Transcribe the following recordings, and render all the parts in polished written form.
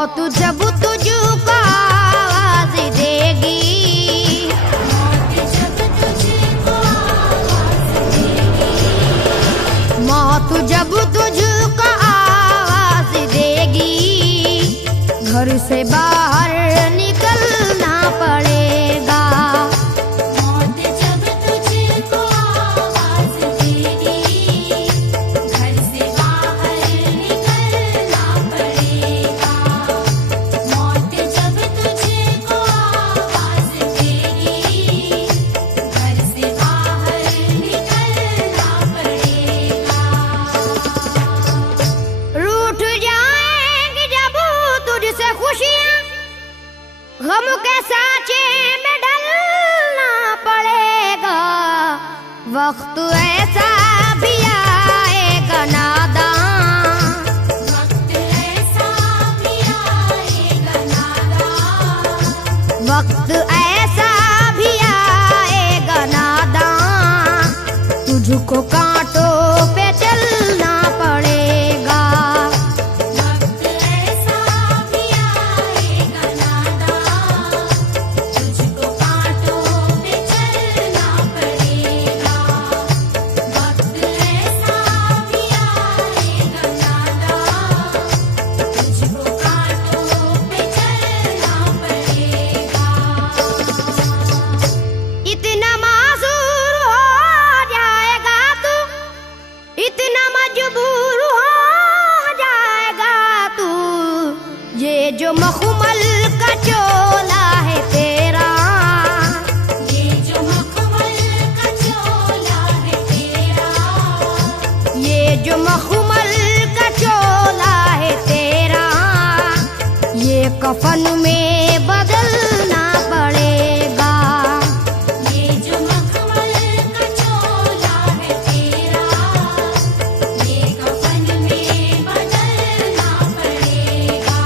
मौत जब तुझको आवाज देगी, मौत जब तुझको आवाज देगी, मौत जब तुझको आवाज देगी, घर से बाहर निकलना पड़ेगा। मौत जब तुझको आवाज देगी, घर से बाहर निकलना पड़ेगा। मौत जब तुझको आवाज देगी, घर से बाहर निकलना पड़ेगा। रूठ जाएंगी जब तुझसे खुशियां, गम के सांचे में ढलना पड़ेगा। वक्त ऐसा भी आएगा नादान, वक्त ऐसा भी आएगा नादान, वक्त ऐसा भी आएगा नादान, तुझको कांटों पे चलना पड़ेगा। वक्त ऐसा भी आएगा नादान, तुझको कांटों पे चलना पड़ेगा। वक्त ऐसा भी आएगा नादान, तुझको कांटों पे चलना पड़ेगा। इतना मासूर हो जाएगा तू, इतना मजबूर हो जाएगा तू, ये जो मखमल का चोला है तेरा, ये जो मखमल का चोला है तेरा, ये जो मखमल का चोला है तेरा, ये कफन में बदलना पड़ेगा। ये जो मखमल का चोला है तेरा, ये कफन में बदलना पड़ेगा।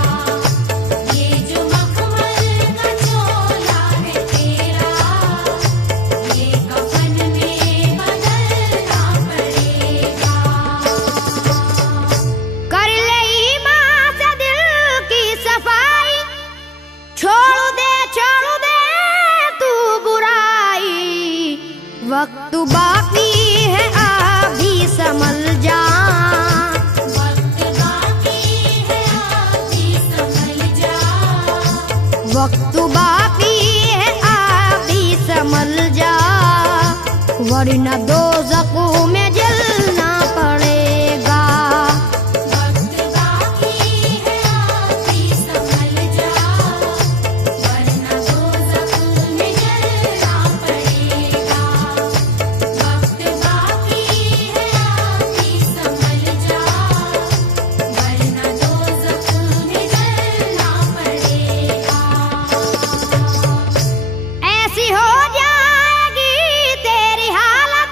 ये जो मखमल का चोला है तेरा, ये कफन में बदलना पड़ेगा। कर ले ईमान से दिल की सफाई, छोड़ दे तू बुराई, वक्त बाकी है अभी संभल जा, वक्त बाकी है अभी संभल जा, वक्त बाकी है अभी संभल जा, वरना दोज़ख में जलना पड़ेगा। वक्त बाकी है अभी संभल जा, वरना दोज़ख में जलना पड़ेगा। वक्त बाकी है अभी संभल जा, वरना दोज़ख में जलना पड़ेगा। ऐसी हो जाएगी तेरी हालत,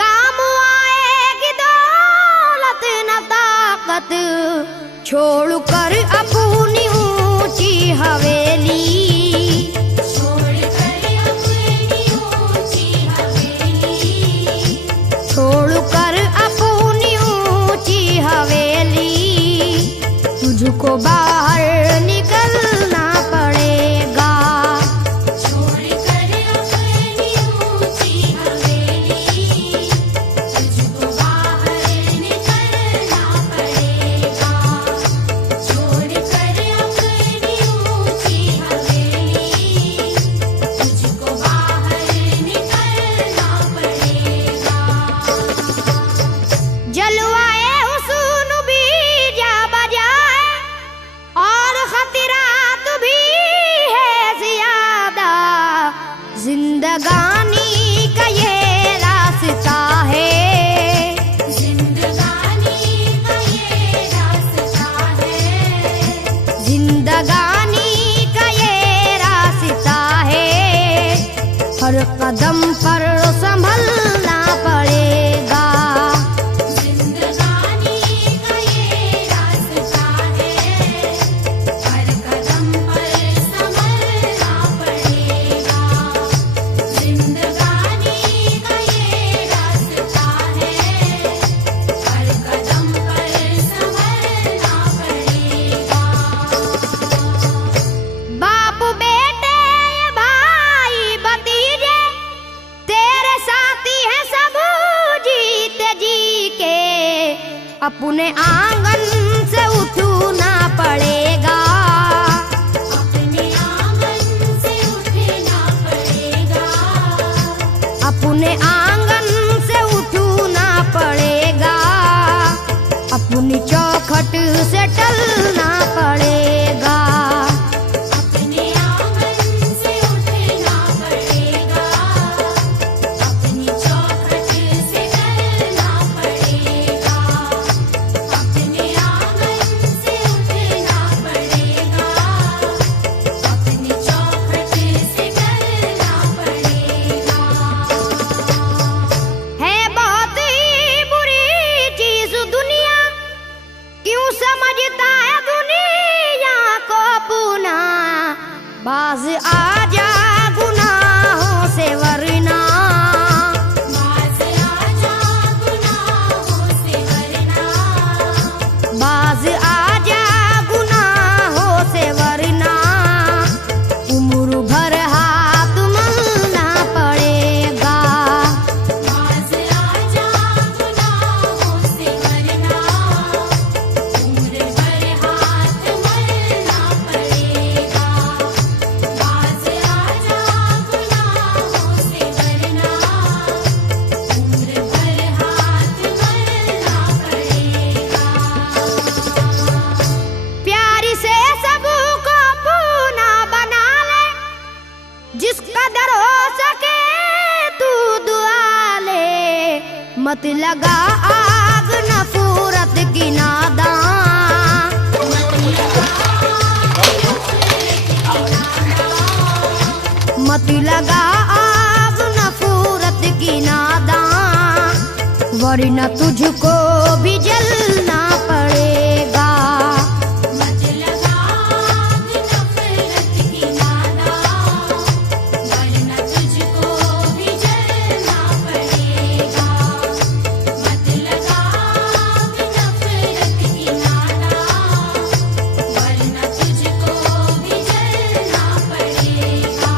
काम आएगी दौलत न ताकत, छोड़ कर अपनी ऊंची हवेली, छोड़ कर अपनी ऊंची हवेली, छोड़ कर अपनी ऊंची हवेली, तुझको बाहर निकलना पड़ेगा। छोड़ कर अपनी ऊंची हवेली, तुझको बाहर निकलना पड़ेगा। छोड़ कर अपनी ऊंची हवेली, तुझको बाहर निकलना पड़ेगा। जलवाए हुस्न भी जा बजाए, और खतरात भी है ज्यादा, जिंदगानी का ये रास्ता है, जिंदगानी का ये रास्ता है, जिंदगानी का ये रास्ता है, हर कदम पर संभलना पड़ेगा। जिंदगानी का ये रास्ता है, हर कदम पर संभलना पड़ेगा। जिंदगानी का ये रास्ता है, हर कदम पर संभलना पड़ेगा। अपने आंगन से उठना पड़ेगा। अपने आंगन से उठना पड़ेगा। अपने आंगन से उठना पड़ेगा। अपनी चौखट से टलना पड़ेगा। अपने आंगन से उठना पड़ेगा। अपनी चौखट से टलना पड़ेगा। अपने आंगन से उठना पड़ेगा। अपनी चौखट से टलना पड़ेगा। है बहुत ही बुरी चीज दुनिया, क्यों समझता है दुनिया को अपना। बाज आजा गुनाहों से वरना। बाज आजा गुनाहों से वरना। बाज आजा गुनाहों से वरना। उम्र भर हाथ मलना पड़ेगा। बाज आजा गुनाहों से वरना। उम्र भर हाथ मलना पड़ेगा। बाज आजा गुनाहों से वरना। उम्र भर हाथ मलना पड़ेगा। प्यारी से सबको अपना बना ले, जिस कदर हो सके तू दुआ ले। मत लगा आग नफरत की नादान। मत लगा आग नफरत की नादान, वरना तुझको भी जलना पड़ेगा। मत लगा आग नफरत की नादान, वरना तुझको भी जलना पड़ेगा। मत लगा आग नफरत की नादान, वरना तुझको भी जलना पड़ेगा।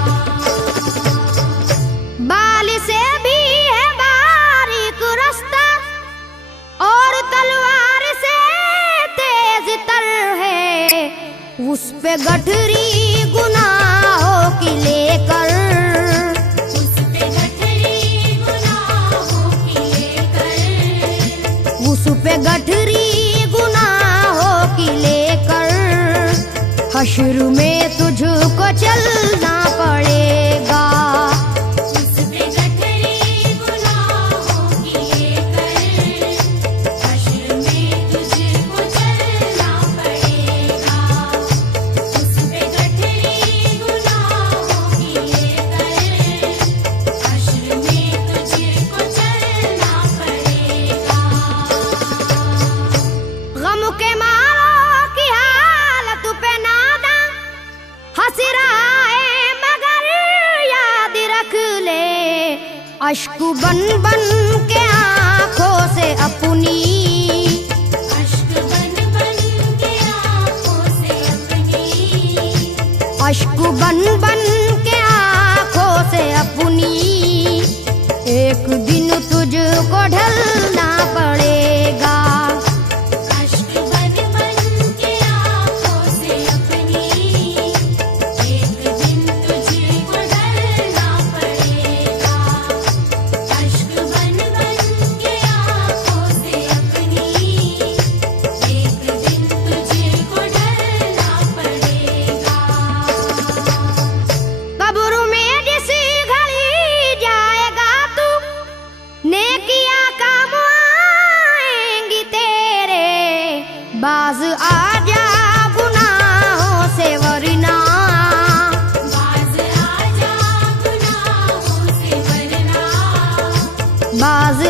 बाल से भी है बारीक रास्ता, और तलवार से तेज तर है। उस पे गठरी गुनाहों की लेकर। उस पे गठरी गुनाहों की लेकर। उस पे गठरी गुनाहों की लेकर। हश्र में तुझको चलना पड़ेगा। उस पे गठरी गुनाहों की लेकर। हश्र में तुझको चलना पड़ेगा। उस पे गठरी गुनाहों की लेकर। हश्र में तुझको चलना पड़ेगा। गम के मारों की हालत पे नादा हंस रहा है, मगर याद रख ले। अश्क बन बन के आंखों से अपनी। अश्क बन बन के आँखों से अपनी। अश्क बन बन के आंखों से अपनी। एक दिन तुझको ढलना पड़ेगा। अश्क बन बन के आँखों से अपनी। एक दिन तुझको ढलना पड़ेगा। अश्क बन बन के आँखों से अपनी। एक दिन तुझको ढलना पड़ेगा। कब्र में जिस घड़ी जाएगा तू, नेकियां काम आएंगी तेरे। बाज आजा गुनाहों से वरना। बाज आजा गुनाहों से वरना। बाज